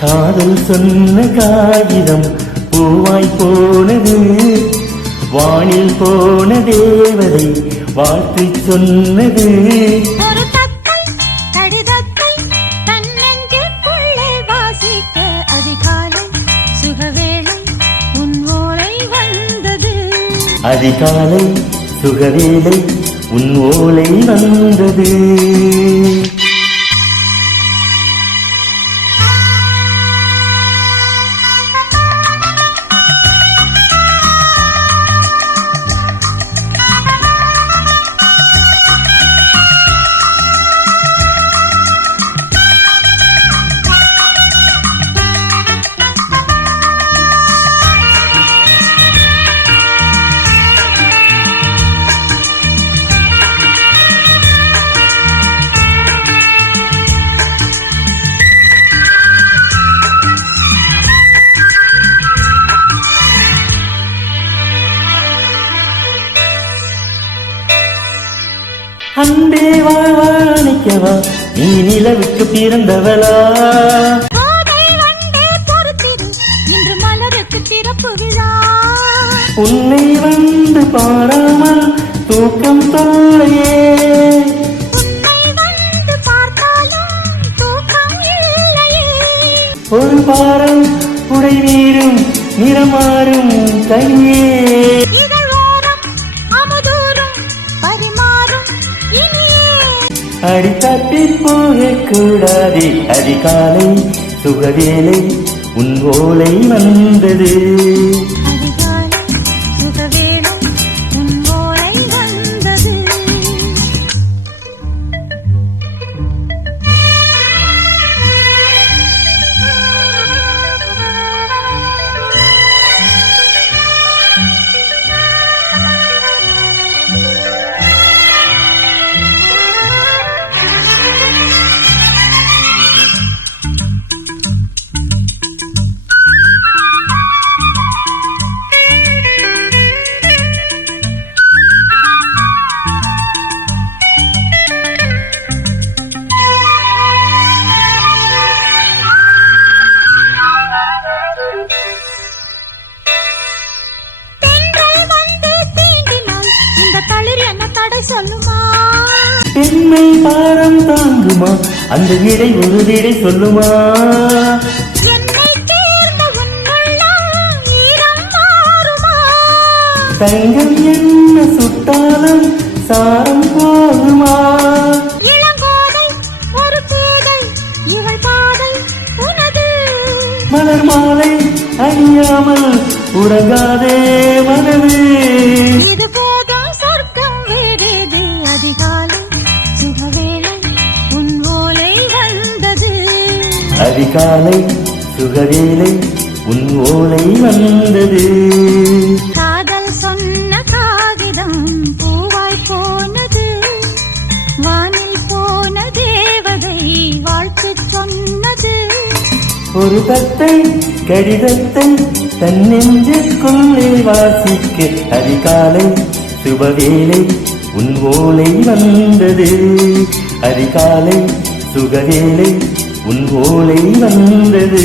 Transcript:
காதல் சொன்ன காகிதம் பூவாய் போனது, வானில் போன தேவதை வாழ்த்து சொன்னது. ஒரு தத்தை கடிதத்தை தன்னெஞ்சுக்குள்ளே வாசிக்க அதிகாலை சுகவேளை உன் ஓலை வந்தது. அதிகாலை சுகவேளை உன் ஓலை வந்தது. அன்பே வாணிக்கவா, நீ நிலவுக்கு பிறந்தவளா? இன்று மலருக்கு திறப்பு விழா. உன்னை வந்து பாராமல் தூக்கம் தோலையே, உன்னை வந்து பார்த்தாலும் தூக்கம் இல்லையே. ஒரு பாரம் உடை வீரும் நிறமாறும் கையே, அடி தப்பி போகக்கூடாதே. அதிகாலை சுகவேளை உன் ஓலை வந்தது. அதிகாலை சுகவேளை உன் ஓலை வந்தது. பெண்மை பாரம் தாங்குமா, அந்த விடை ஒரு விடை சொல்லுமா? தங்கம் என்ன சுட்டாலும் சாரம் போகுமா? மலர் மாலை அணியாமல் உறங்காதே மனது. அதிகாலை சுகவேளை உன் ஓலை வந்தது. காதல் சொன்ன காகிதம் பூவாய் போனது, வானில் போன தேவதை வாழ்த்து சொன்னது. ஒரு தத்தை கடிதத்தை தன்னெஞ்சுக்குள்ளே வாசிக்க அதிகாலை சுபவேளை உன் ஓலை வந்தது. அதிகாலை சுகவேளை உன் ஓலை வந்தது.